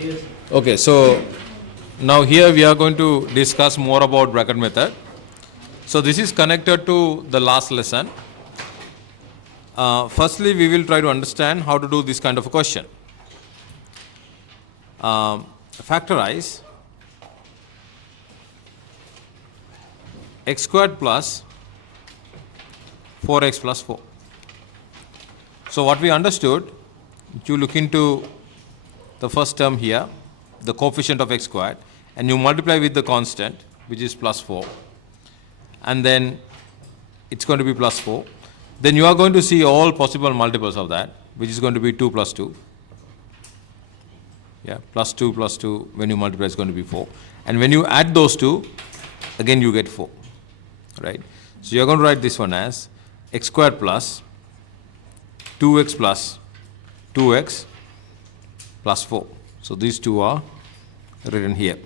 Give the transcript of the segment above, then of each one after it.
Okay, so now here we are going to discuss more about bracket method. So this is connected to the last lesson. Firstly, we will try to understand how to do this kind of a question. Factorize x squared plus 4x plus 4. So what we understood, you look into the first term here, the coefficient of x squared, and you multiply with the constant, which is plus 4, and then it's going to be plus 4. Then you are going to see all possible multiples of that, which is going to be 2 plus 2. Yeah, plus 2 plus 2, when you multiply, is going to be 4. And when you add those two, again you get 4. Right? So you are going to write this one as x squared plus 2x plus 2x plus 4. So these two are written here.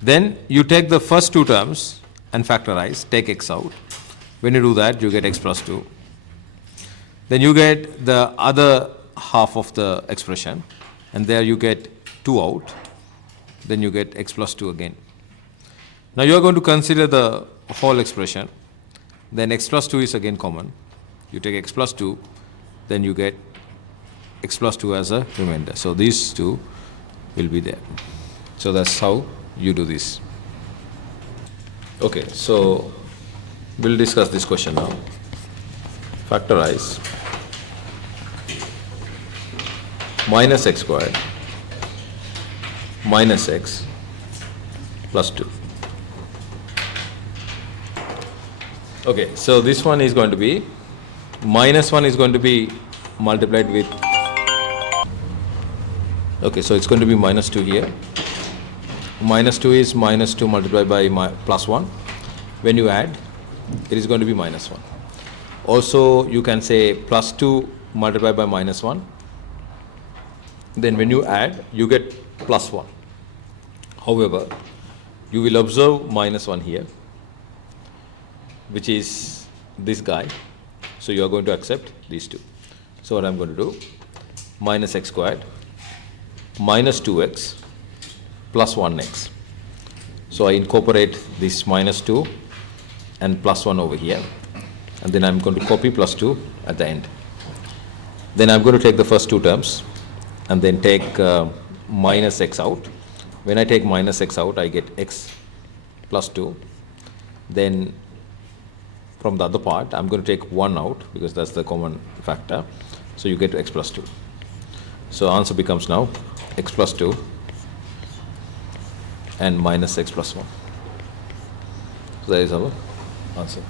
Then you take the first two terms and factorize, take x out. When you do that, you get x plus 2. Then you get the other half of the expression, and there you get 2 out. Then you get x plus 2 again. Now you are going to consider the whole expression. Then x plus 2 is again common. You take x plus 2, then you get x plus 2 as a remainder. So these two will be there. So that's how you do this. Okay, so we'll discuss this question now. Factorize minus x squared minus x plus 2. Okay, so this one is going to be, minus 1 is going to be multiplied with, okay, so it's going to be minus 2 here. Minus 2 is minus 2 multiplied by plus 1. When you add, it is going to be minus 1. Also, you can say plus 2 multiplied by minus 1. Then when you add, you get plus 1. However, you will observe minus 1 here, which is this guy. So you are going to accept these two. So what I'm going to do, minus x squared minus 2x plus 1x. So I incorporate this minus 2 and plus 1 over here, and then I'm going to copy plus 2 at the end. Then I'm going to take the first two terms and then take minus x out. When I take minus x out, I get x plus 2. Then from the other part, I'm going to take 1 out because that's the common factor. So you get x plus 2. So answer becomes now x plus 2 and minus x plus 1. So that is our answer.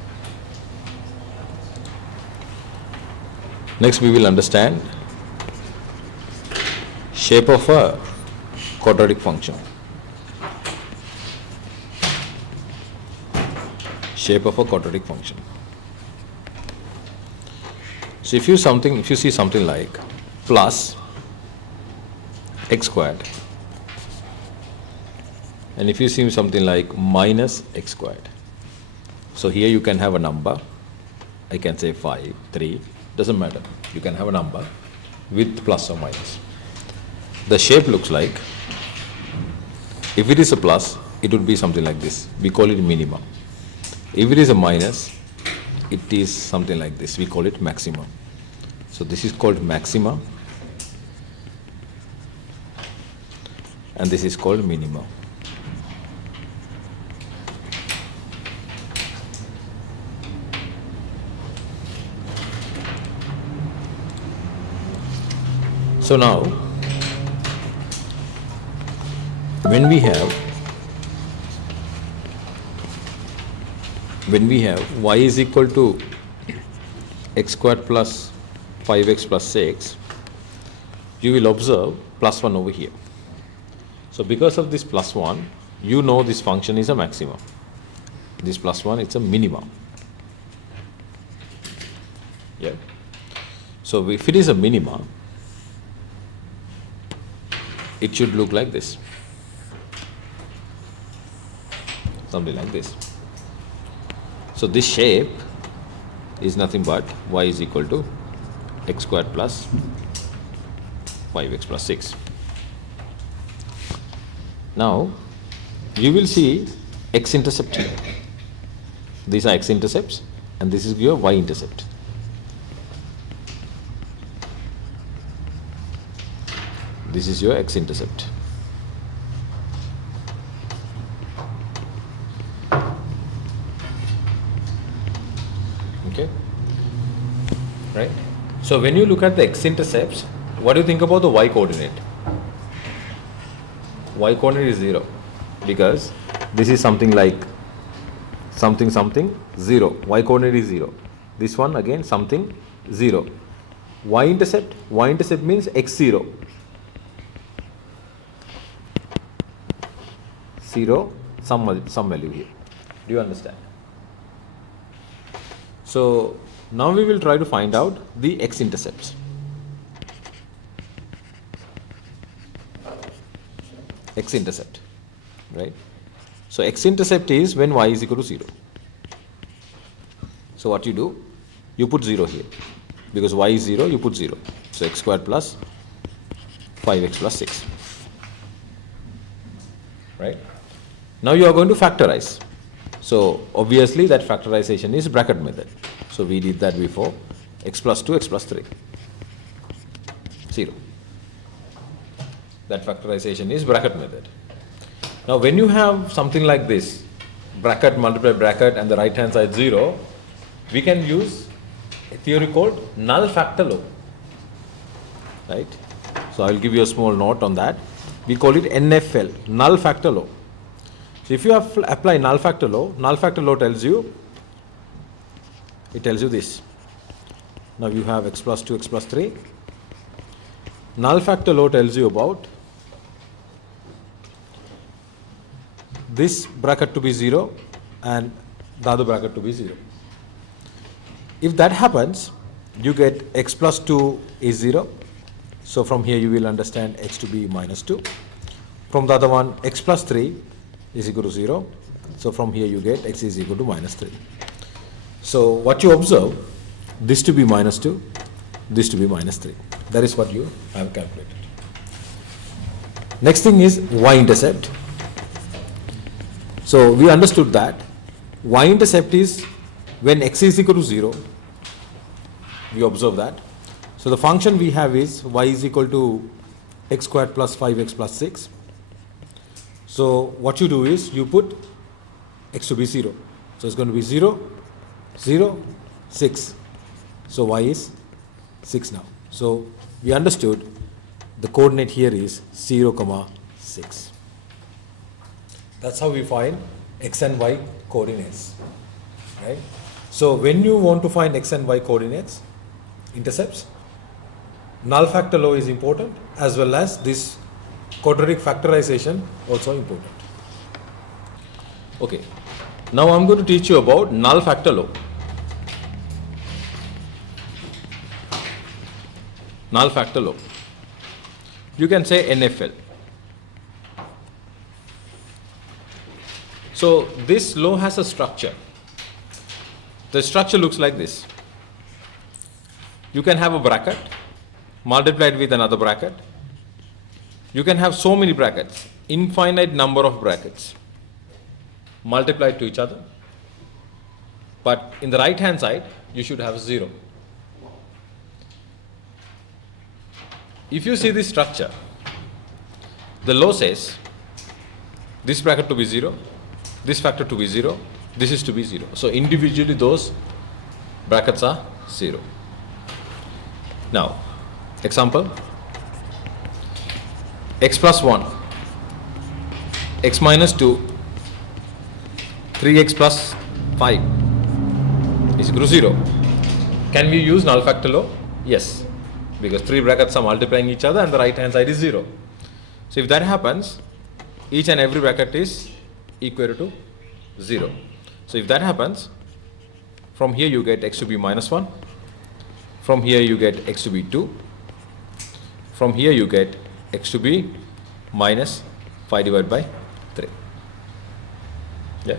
Next we will understand shape of a quadratic function. Shape of a quadratic function. So if you see something like plus x squared, and if you see something like minus x squared, so here you can have a number. I can say 5, 3, doesn't matter. You can have a number with plus or minus. The shape looks like, if it is a plus, it would be something like this. We call it minimum. If it is a minus, it is something like this. We call it maximum. So this is called maxima, and this is called minima. So now, when we have y is equal to x squared plus 5x plus 6, you will observe plus 1 over here. So because of this plus 1, you know this function is a maximum. This plus 1, it's a minimum. Yeah. So if it is a minimum, it should look like this. Something like this. So this shape is nothing but y is equal to x squared plus 5x plus 6. Now you will see x-intercept here. These are x-intercepts and this is your y-intercept. This is your x-intercept. Okay, right? So when you look at the x-intercepts, what do you think about the y-coordinate? Y-coordinate is 0 because this is something like something 0. Y-coordinate is 0. This one again something 0. Y-intercept means x0. 0, some value here. Do you understand? So now we will try to find out the x-intercepts. X-intercept, right? So x-intercept is when y is equal to 0. So what you do? You put 0 here. Because y is 0, you put 0. So x squared plus 5x plus 6. Right? Now you are going to factorize. So obviously that factorization is bracket method. So we did that before. X plus 2, x plus 3. 0. That factorization is bracket method. Now when you have something like this, bracket multiply bracket and the right hand side 0, we can use a theory called null factor law. Right? So I will give you a small note on that. We call it NFL, null factor law. So if you apply null factor law tells you, it tells you this. Now you have x plus 2, x plus 3. Null factor law tells you about this bracket to be 0 and the other bracket to be 0. If that happens, you get x plus 2 is 0. So from here you will understand x to be minus 2. From the other one, x plus 3 is equal to 0. So from here you get x is equal to minus 3. So what you observe, this to be minus 2, this to be minus 3. That is what you have calculated. Next thing is y-intercept. So we understood that y-intercept is when x is equal to 0. We observe that. So the function we have is y is equal to x squared plus 5x plus 6. So what you do is you put x to be 0. So it's going to be 0, 0, 6. So y is 6 now. So we understood the coordinate here is 0, 6. That's how we find x and y coordinates. Right? So when you want to find x and y coordinates, intercepts, null factor law is important, as well as this quadratic factorization also important. Okay, now I'm going to teach you about null factor law. Null factor law. You can say NFL. So this law has a structure. The structure looks like this. You can have a bracket multiplied with another bracket. You can have so many brackets, infinite number of brackets multiplied to each other. But in the right hand side, you should have 0. If you see this structure, the law says this bracket to be 0, this factor to be 0, this is to be 0. So individually those brackets are 0. Now, example, x plus 1, x minus 2, 3x plus 5 is equal to 0. Can we use null factor law? Yes, because 3 brackets are multiplying each other and the right hand side is 0. So if that happens, each and every bracket is equal to 0. So if that happens, from here you get x to be minus 1, from here you get x to be 2, from here you get x to be minus 5 divided by 3. Yeah.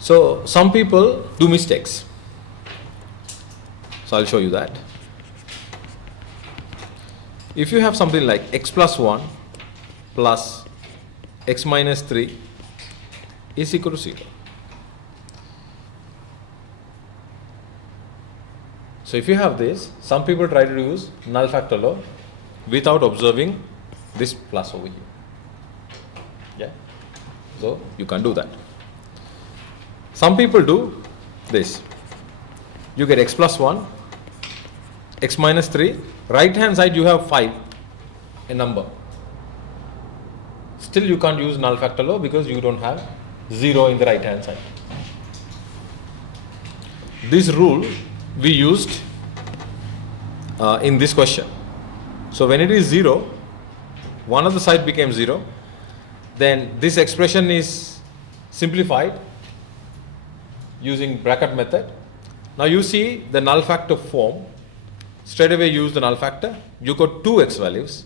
So some people do mistakes. So I'll show you that. If you have something like x plus 1 plus x minus 3 is equal to 0. So if you have this, some people try to use null factor law without observing this plus over here. Yeah. So you can't do that. Some people do this. You get x plus 1, x minus 3, right hand side you have 5, a number. Still you can't use null factor law because you don't have 0 in the right hand side. This rule we used in this question. So when it is 0, one of the side became 0, then this expression is simplified using bracket method. Now you see the null factor form, straight away use the null factor, you got two x values,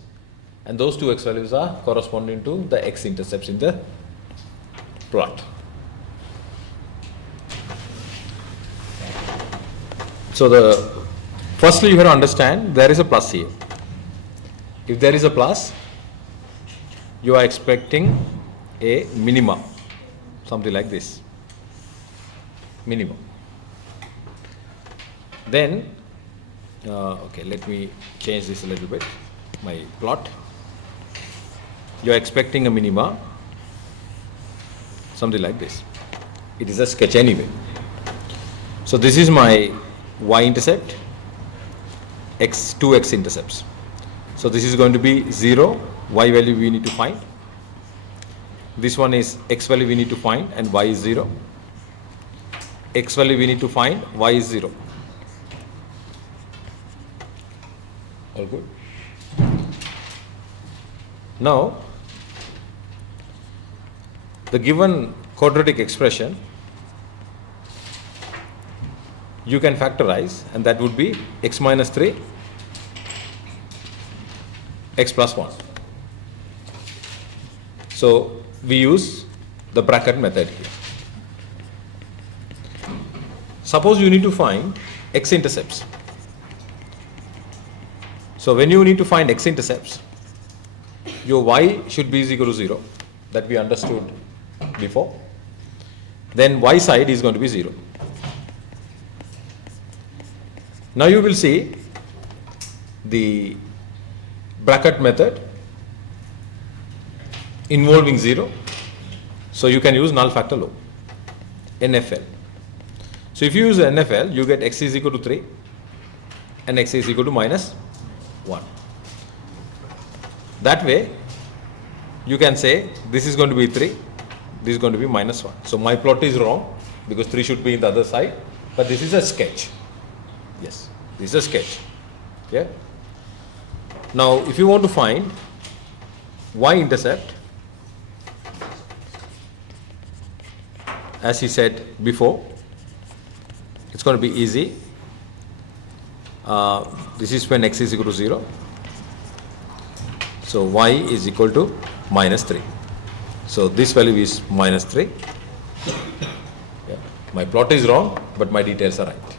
and those two x values are corresponding to the x intercepts in the plot. So firstly you have to understand there is a plus here. If there is a plus, you are expecting a minimum, something like this, minimum. Then, okay, let me change this a little bit, my plot. You are expecting a minima, something like this. It is a sketch anyway. So this is my y-intercept, two x intercepts. So this is going to be 0, y value we need to find. This one is x value we need to find and y is 0. X value we need to find, y is 0. All good? Now, the given quadratic expression you can factorize, and that would be x minus 3, x plus 1. So we use the bracket method here. Suppose you need to find x intercepts. So when you need to find x intercepts, your y should be equal to 0, that we understood before. Then y side is going to be 0. Now you will see the bracket method involving 0. So you can use null factor law, NFL. So if you use NFL, you get x is equal to 3 and x is equal to minus 1. That way you can say this is going to be 3, this is going to be minus 1. So my plot is wrong because 3 should be in the other side, but this is a sketch. Yes, this is a sketch. Yeah. Now if you want to find y-intercept, as he said before, it's going to be easy. This is when x is equal to 0. So y is equal to minus 3. So this value is minus 3. Yeah. My plot is wrong, but my details are right.